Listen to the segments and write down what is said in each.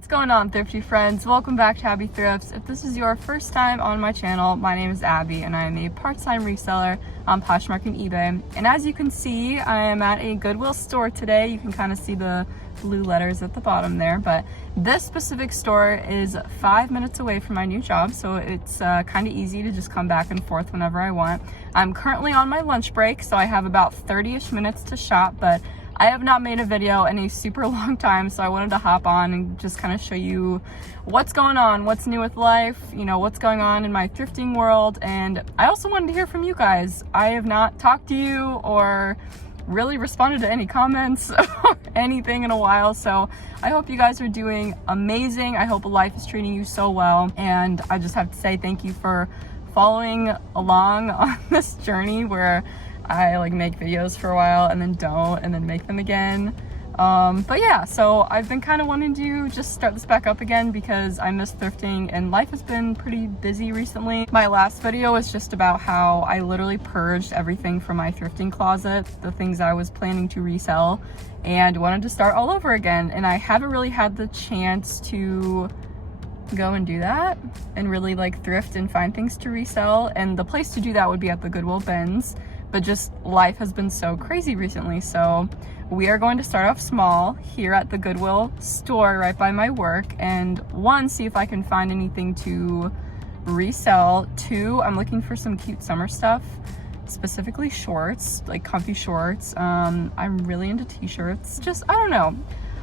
What's going on, thrifty friends? Welcome back to Abby Thrifts. If this is your first time on my channel, my name is Abby and I am a part-time reseller on Poshmark and eBay. And as you can see, I am at a Goodwill store today. You can kind of see the blue letters at the bottom there, but this specific store is 5 minutes away from my new job, so it's kind of easy to just come back and forth whenever I want. I'm currently on my lunch break, so I have about 30-ish minutes to shop, but I have not made a video in a super long time, so I wanted to hop on and just kind of show you what's going on, what's new with life, you know, what's going on in my thrifting world. And I also wanted to hear from you guys. I have not talked to you or really responded to any comments or anything in a while, so I hope you guys are doing amazing. I hope life is treating you so well, and I just have to say thank you for following along on this journey where I like make videos for a while and then don't and then make them again. But yeah, so I've been kind of wanting to just start this back up again because I miss thrifting and life has been pretty busy recently. My last video was just about how I literally purged everything from my thrifting closet, the things I was planning to resell, and wanted to start all over again. And I haven't really had the chance to go and do that and really like thrift and find things to resell. And the place to do that would be at the Goodwill bins. But just life has been so crazy recently, so we are going to start off small here at the Goodwill store right by my work, and one, see if I can find anything to resell. Two, I'm looking for some cute summer stuff, specifically shorts, like comfy shorts. I'm really into t-shirts. Just, I don't know,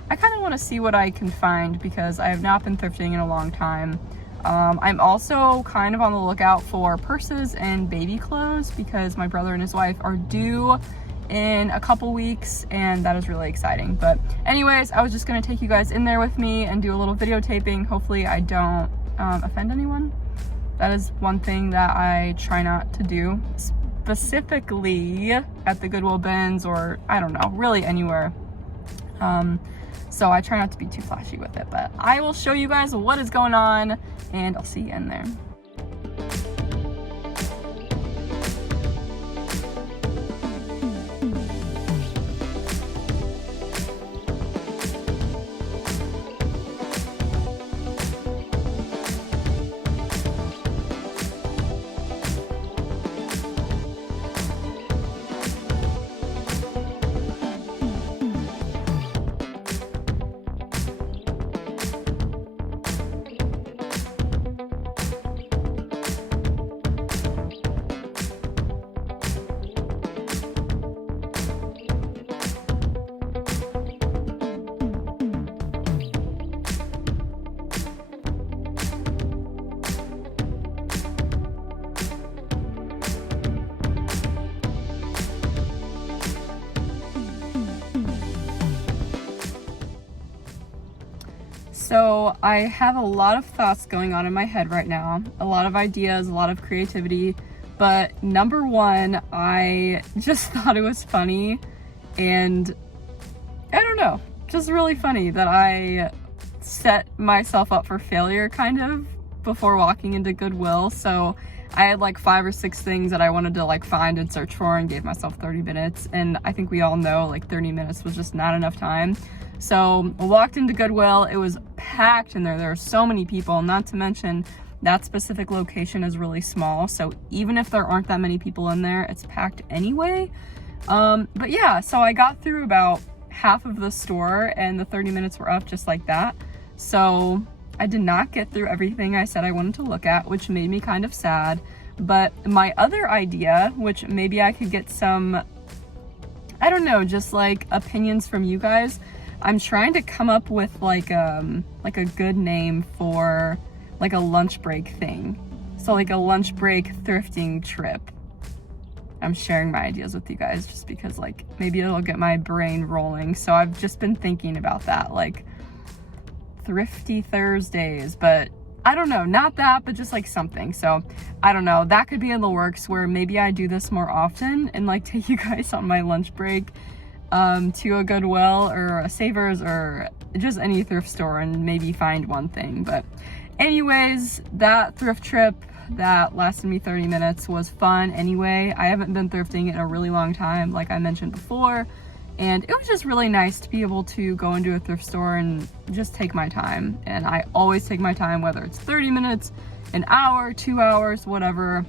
I kind of want to see what I can find because I have not been thrifting in a long time. I'm also kind of on the lookout for purses and baby clothes because my brother and his wife are due in a couple weeks, and that is really exciting. But anyways, I was just going to take you guys in there with me and do a little videotaping. Hopefully I don't offend anyone. That is one thing that I try not to do, specifically at the Goodwill bins, or I don't know, really anywhere. So I try not to be too flashy with it, but I will show you guys what is going on and I'll see you in there. So I have a lot of thoughts going on in my head right now, a lot of ideas, a lot of creativity, but number one, I just thought it was funny, and I don't know, just really funny that I set myself up for failure kind of before walking into Goodwill. So I had like 5 or 6 things that I wanted to like find and search for and gave myself 30 minutes. And I think we all know like 30 minutes was just not enough time. So I walked into Goodwill, it was packed in there. There were so many people, not to mention that specific location is really small. So even if there aren't that many people in there, it's packed anyway. But yeah, so I got through about half of the store and the 30 minutes were up just like that. So I did not get through everything I said I wanted to look at, which made me kind of sad. But my other idea, which maybe I could get some, I don't know, just like opinions from you guys, I'm trying to come up with like a good name for like a lunch break thing. So like a lunch break thrifting trip. I'm sharing my ideas with you guys just because like maybe it'll get my brain rolling. So I've just been thinking about that, like Thrifty Thursdays, but I don't know, not that, but just like something. So I don't know, that could be in the works where maybe I do this more often and like take you guys on my lunch break to a Goodwill or a Savers or just any thrift store and maybe find one thing. But anyways, that thrift trip that lasted me 30 minutes was fun anyway. I haven't been thrifting in a really long time, like I mentioned before, And it was just really nice to be able to go into a thrift store and just take my time. And I always take my time, whether it's 30 minutes, an hour, 2 hours, whatever.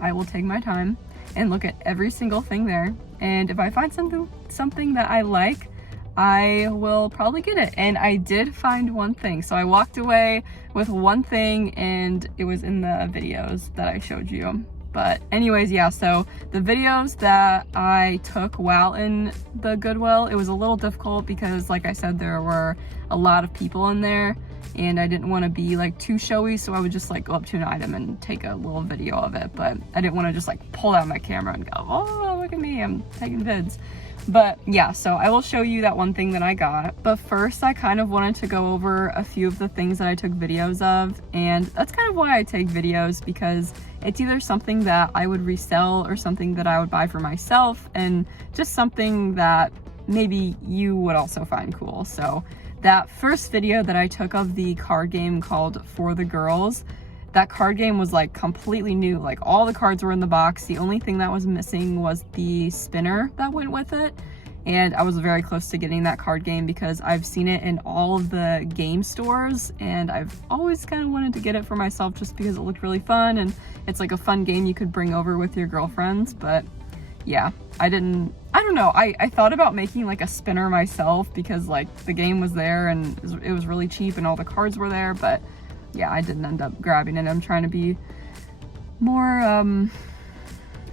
I will take my time and look at every single thing there. And if I find something that I like, I will probably get it. And I did find one thing. So I walked away with one thing, and it was in the videos that I showed you. But anyways, yeah, so the videos that I took while in the Goodwill, it was a little difficult because, like I said, there were a lot of people in there and I didn't want to be like too showy, so I would just like go up to an item and take a little video of it. But I didn't want to just like pull out my camera and go, oh, look at me, I'm taking vids. But yeah, so I will show you that one thing that I got. But first, I kind of wanted to go over a few of the things that I took videos of. And that's kind of why I take videos, because it's either something that I would resell or something that I would buy for myself, and just something that maybe you would also find cool. So that first video that I took of the card game called For the Girls, that card game was like completely new. Like all the cards were in the box. The only thing that was missing was the spinner that went with it. And I was very close to getting that card game because I've seen it in all of the game stores, and I've always kind of wanted to get it for myself just because it looked really fun and it's like a fun game you could bring over with your girlfriends. But yeah, I don't know. I thought about making like a spinner myself because like the game was there and it was really cheap and all the cards were there, but yeah, I didn't end up grabbing it. I'm trying to be more, I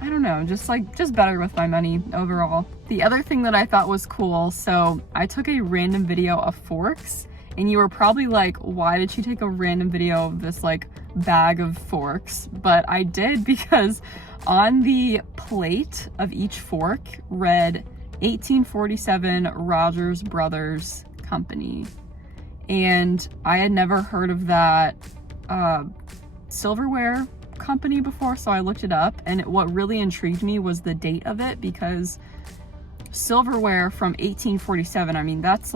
don't know, just better with my money overall. The other thing that I thought was cool, so I took a random video of forks, and you were probably like, why did she take a random video of this like bag of forks? But I did because on the plate of each fork read 1847 Rogers Brothers Company. And I had never heard of that silverware company before, so I looked it up, and what really intrigued me was the date of it, because silverware from 1847, I mean, that's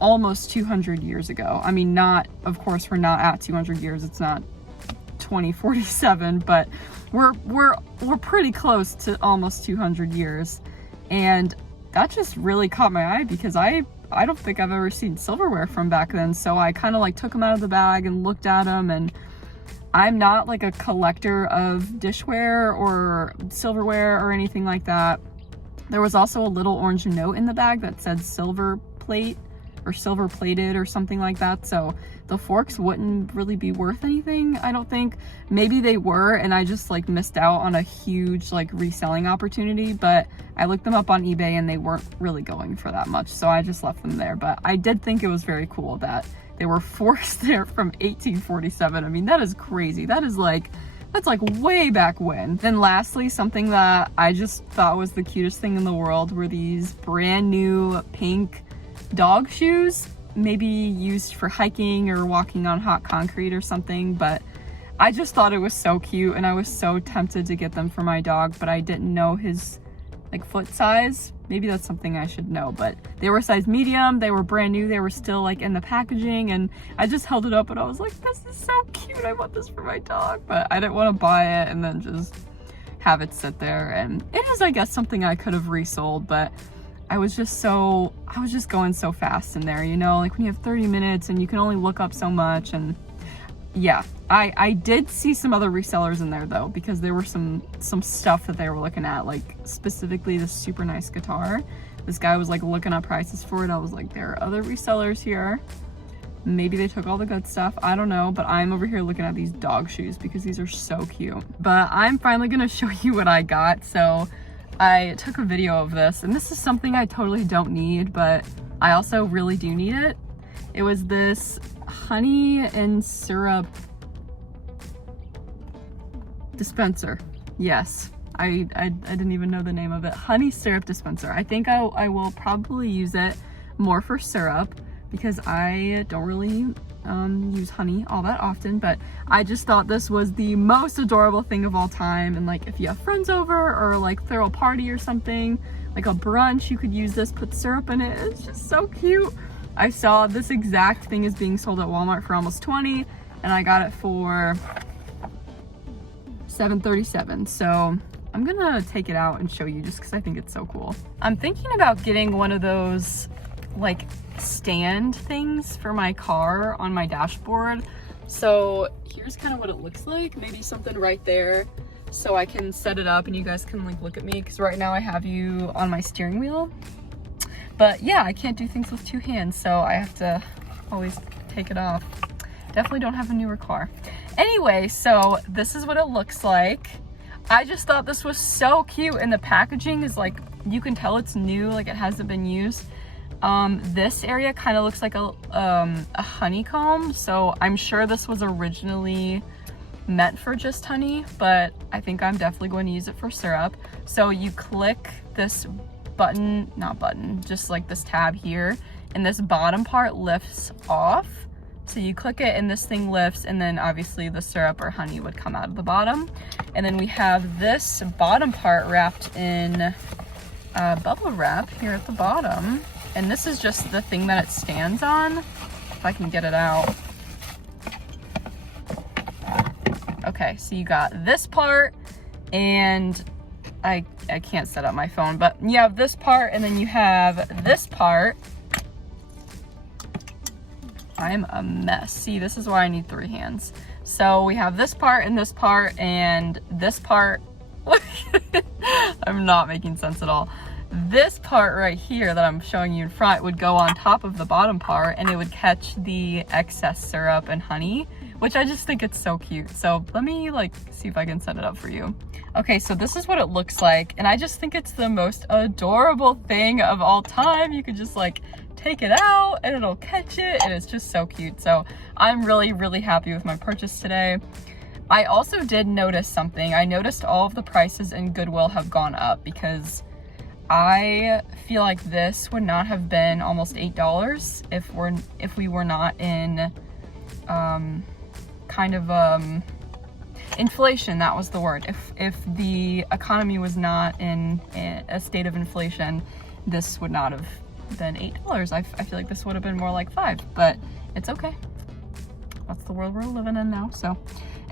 almost 200 years ago. I mean, of course, we're not at 200 years, it's not 2047, but we're pretty close to almost 200 years. And that just really caught my eye because I don't think I've ever seen silverware from back then. So I kind of like took them out of the bag and looked at them, and I'm not like a collector of dishware or silverware or anything like that. There was also a little orange note in the bag that said silver plate or silver plated or something like that. So the forks wouldn't really be worth anything, I don't think. Maybe they were, and I just like missed out on a huge like reselling opportunity, but I looked them up on eBay and they weren't really going for that much, so I just left them there. But I did think it was very cool that there were forks there from 1847. I mean, that is crazy. That's like way back when. Then lastly, something that I just thought was the cutest thing in the world were these brand new pink dog shoes, maybe used for hiking or walking on hot concrete or something, but I just thought it was so cute, and I was so tempted to get them for my dog, but I didn't know his like foot size. Maybe that's something I should know, but they were size medium, they were brand new, they were still like in the packaging, and I just held it up and I was like, this is so cute, I want this for my dog. But I didn't want to buy it and then just have it sit there, and it is, I guess, something I could have resold, but I was just going so fast in there, you know, like when you have 30 minutes and you can only look up so much. And yeah, I did see some other resellers in there though, because there were some stuff that they were looking at, like specifically this super nice guitar. This guy was like looking up prices for it. I was like, there are other resellers here. Maybe they took all the good stuff, I don't know, but I'm over here looking at these dog shoes because these are so cute. But I'm finally gonna show you what I got. So I took a video of this, and this is something I totally don't need, but I also really do need it. It was this honey and syrup dispenser. Yes, I didn't even know the name of it. Honey syrup dispenser. I think I will probably use it more for syrup because I don't really use honey all that often, but I just thought this was the most adorable thing of all time. And like if you have friends over or like throw a party or something, like a brunch, you could use this, put syrup in it. It's just so cute. I saw this exact thing is being sold at Walmart for almost $20, and I got it for $7.37. So I'm gonna take it out and show you just because I think it's so cool. I'm thinking about getting one of those like stand things for my car on my dashboard. So here's kind of what it looks like. Maybe something right there so I can set it up and you guys can like look at me, because right now I have you on my steering wheel. But yeah, I can't do things with 2 hands, so I have to always take it off. Definitely don't have a newer car. Anyway, so this is what it looks like. I just thought this was so cute, and the packaging is like, you can tell it's new, like it hasn't been used. This area kind of looks like a honeycomb, so I'm sure this was originally meant for just honey, but I think I'm definitely going to use it for syrup. So you click this button, not button, just like this tab here, and this bottom part lifts off. So you click it and this thing lifts, and then obviously the syrup or honey would come out of the bottom. And then we have this bottom part wrapped in bubble wrap here at the bottom. And this is just the thing that it stands on, if I can get it out. Okay, so you got this part, and I can't set up my phone, but you have this part, and then you have this part. I'm a mess. See, this is why I need 3 hands. So we have this part and this part and this part. I'm not making sense at all. This part right here that I'm showing you in front would go on top of the bottom part, and it would catch the excess syrup and honey, which I just think it's so cute. So let me like see if I can set it up for you. Okay, so this is what it looks like, and I just think it's the most adorable thing of all time. You could just like take it out and it'll catch it, and it's just so cute. So I'm really, really happy with my purchase today. I also did notice something. I noticed all of the prices in Goodwill have gone up, because I feel like this would not have been almost $8 if we were not in inflation. That was the word. If the economy was not in a state of inflation, this would not have been $8. I feel like this would have been more like $5, but it's okay. That's the world we're living in now. So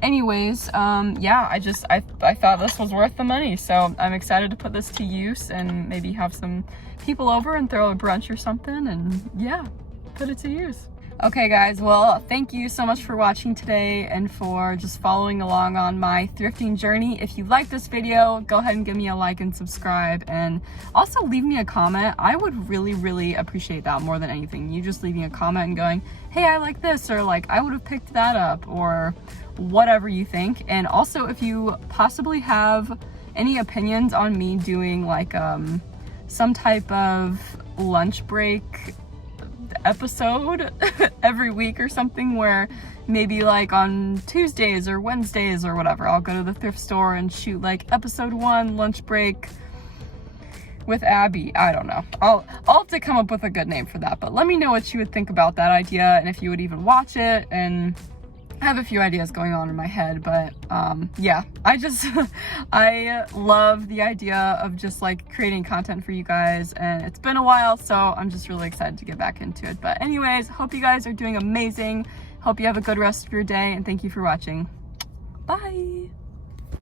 anyways, yeah, I thought this was worth the money, so I'm excited to put this to use and maybe have some people over and throw a brunch or something, and yeah, put it to use. Okay guys, well, thank you so much for watching today and for just following along on my thrifting journey. If you like this video, go ahead and give me a like and subscribe, and also leave me a comment. I would really, really appreciate that more than anything. You just leaving a comment and going, hey, I like this, or like, I would have picked that up, or whatever you think. And also, if you possibly have any opinions on me doing like some type of lunch break episode every week or something, where maybe like on Tuesdays or Wednesdays or whatever, I'll go to the thrift store and shoot like episode 1 lunch break with Abby. I don't know. I'll have to come up with a good name for that, but let me know what you would think about that idea, and if you would even watch it. And I have a few ideas going on in my head, but yeah, I love the idea of just like creating content for you guys, and it's been a while, so I'm just really excited to get back into it. But anyways, hope you guys are doing amazing. Hope you have a good rest of your day, and thank you for watching. Bye.